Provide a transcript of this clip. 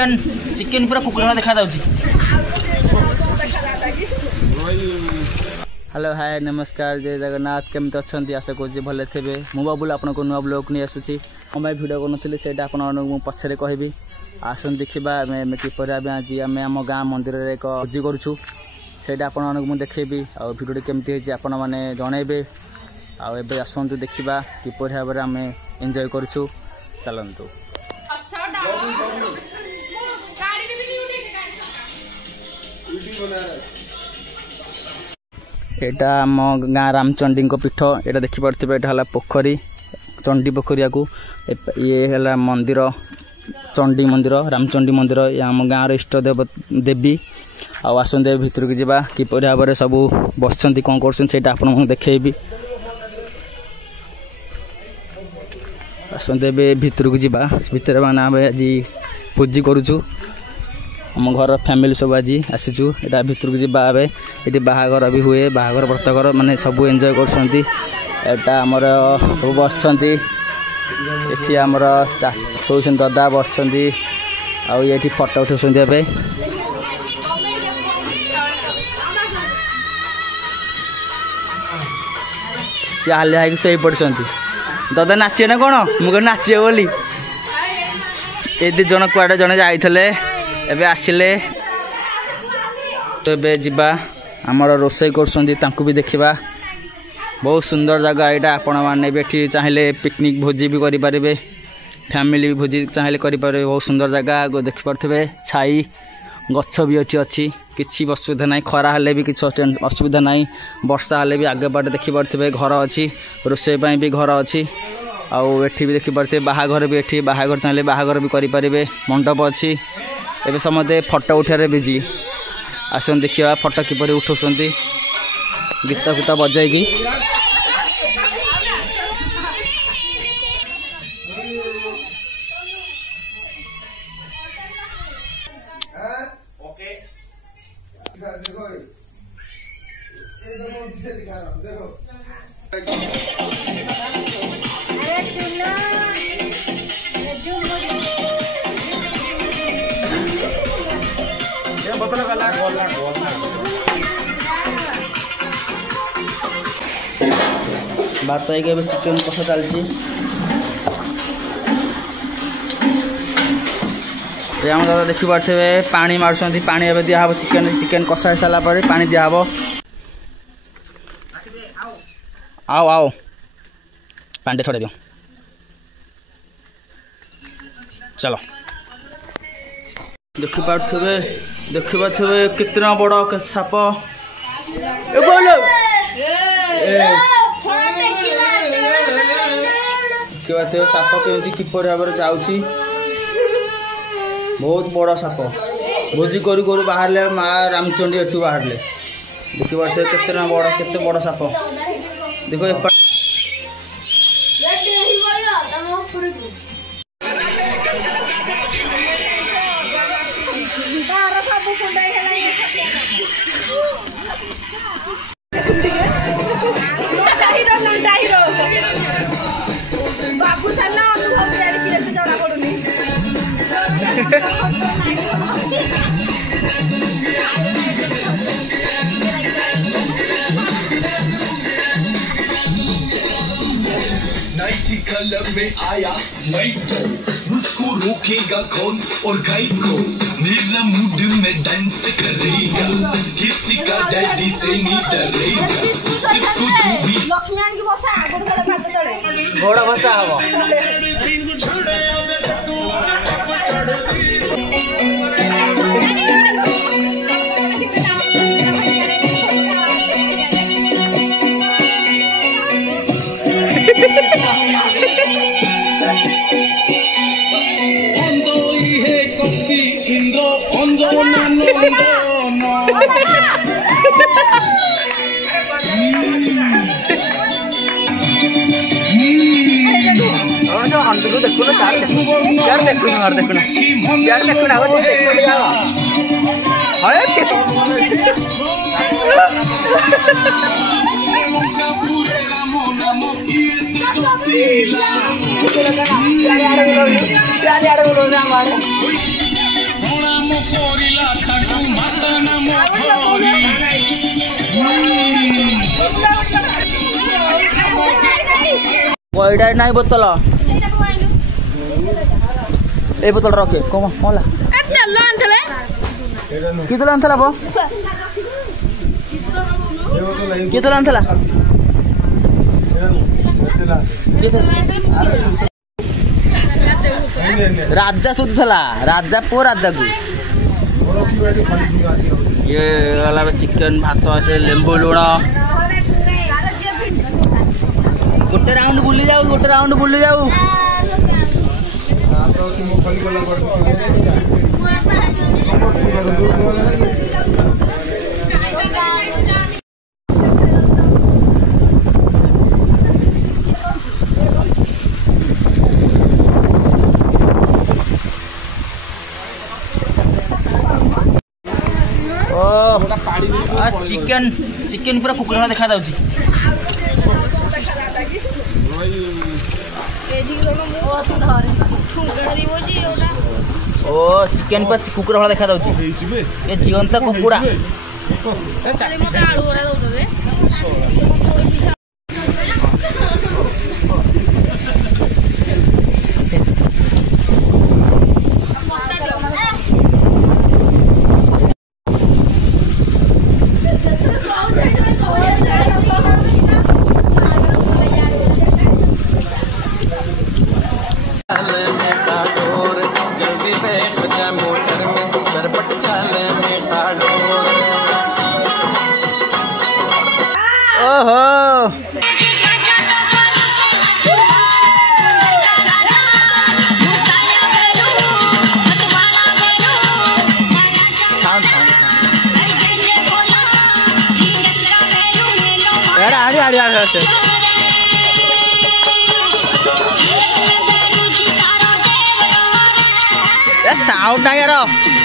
Chicken chicken पूरा कुकुर देखा जाउची। हेलो हाय नमस्कार जय जगन्नाथ केमती अच्छा आशा करुँच भले थे मु बाबुल आपको नुआ ब्लॉग नहीं आसूँ कम भिड करूँ से पछरे कहबी आसन देखा आम किपर आज आम आम गाँ मंदिर में एक भोजी करुँ से आपको देखेबी आ भिडियो केमती होती आपण मैंने जनइबे आए आसतु देखा किपर भाव में आम एंजॉय करूँ चलतु। एटा आम गाँ रामचंडी पीठ एटा देखिपे एटा पोखरी चंडी पोखरिया को ये है मंदिर चंडी मंदिर रामचंडी मंदिर ये आम गाँव इष्ट देव देवी आसते भितर को जावा किपर भाव में सब बस कौन कर देखेबी आसते भितर को जावा भितर मैंने आम आज भोजी करुचु आम घर फैमिली सब आज आसीचु एटा भितर को जावा ये बाहागर भी हुए बाहागर व्रतकर माने सब एंजॉय करता आमर सब बस ये आमर शो दादा बस ये फटो उठाऊँ सी हालिया है सही पड़ते दादा नाचे ना कौन मुझे नाचे बोली ये दी जन कुआडे जने जाइले एबे आसिले तो एबे जिबा आमर रोसई कर भी देखा बहुत सुंदर जगह यहाँ आपण मैंने भी चाहिए पिकनिक भोजी भी करें फैमिली भोजी चाहिए करें बहुत सुंदर जगह देखिपे छाई गछ भी ये अच्छी किसी असुविधा ना खरा हेल्ले भी किसी असुविधा ना वर्षा हेल्ले भी आगे बाटे देखिपे घर अच्छी रोसई भी घर अच्छी आउ एठी भी देखिपे बाहाघर भी एठी बाहाघर चाहिए बाहाघर भी करें मंडप अच्छी एवं समझे फटो उठारे बिजी आसन देखा फटो किपर उठाऊँ गीत फीत बजाई बात के चिकन कषा चलती आम दादा देखिपे पानी मार्च पानी एवं दिहब चिकन चिकन कषा सारापर पानी दिहब आओ आओ पानी छड़ा दियो चलो देखिपे कितना बड़ साप साप केमती किपर भाव में जाऊँगी बहुत बड़ साप भोजी करू करू बाहर माँ रामचंडी एठू बाहर देखिए केते बड़ साप देखो बाबू साला अनुभव से जड़ा पड़ुनी नाइट क्लब में आया मैं तो मुझको रोकेगा कौन और गाय को मेरा मूड में डांस करेगा किसी का डैडी से नहीं डरेगा इसको जो भी लक्ष्मण की भाषा आगुन कर भात चढ़े घोड़ा भाषा हबो देखो यार देखो কয়টা নাই বোতল এই বোতল রকে কম কমলা কি তেল আনଥିଲା বো কি তেল আনଥିଲା রাজা শুধুলা রাজা পুଅ রাଜାକୁ ये वाला चिकन भात আছে লেম্বু লুଣ गोटे राउंड बुली जाऊ गोटे राउंड बुली जाऊ चिकन चिकन पूरा कुकुरा देखा जाउची ओ चिकन पर कुकुरा वाला देखा जाउची ये जीवंत कुकुरा ओहो साउंड ना यार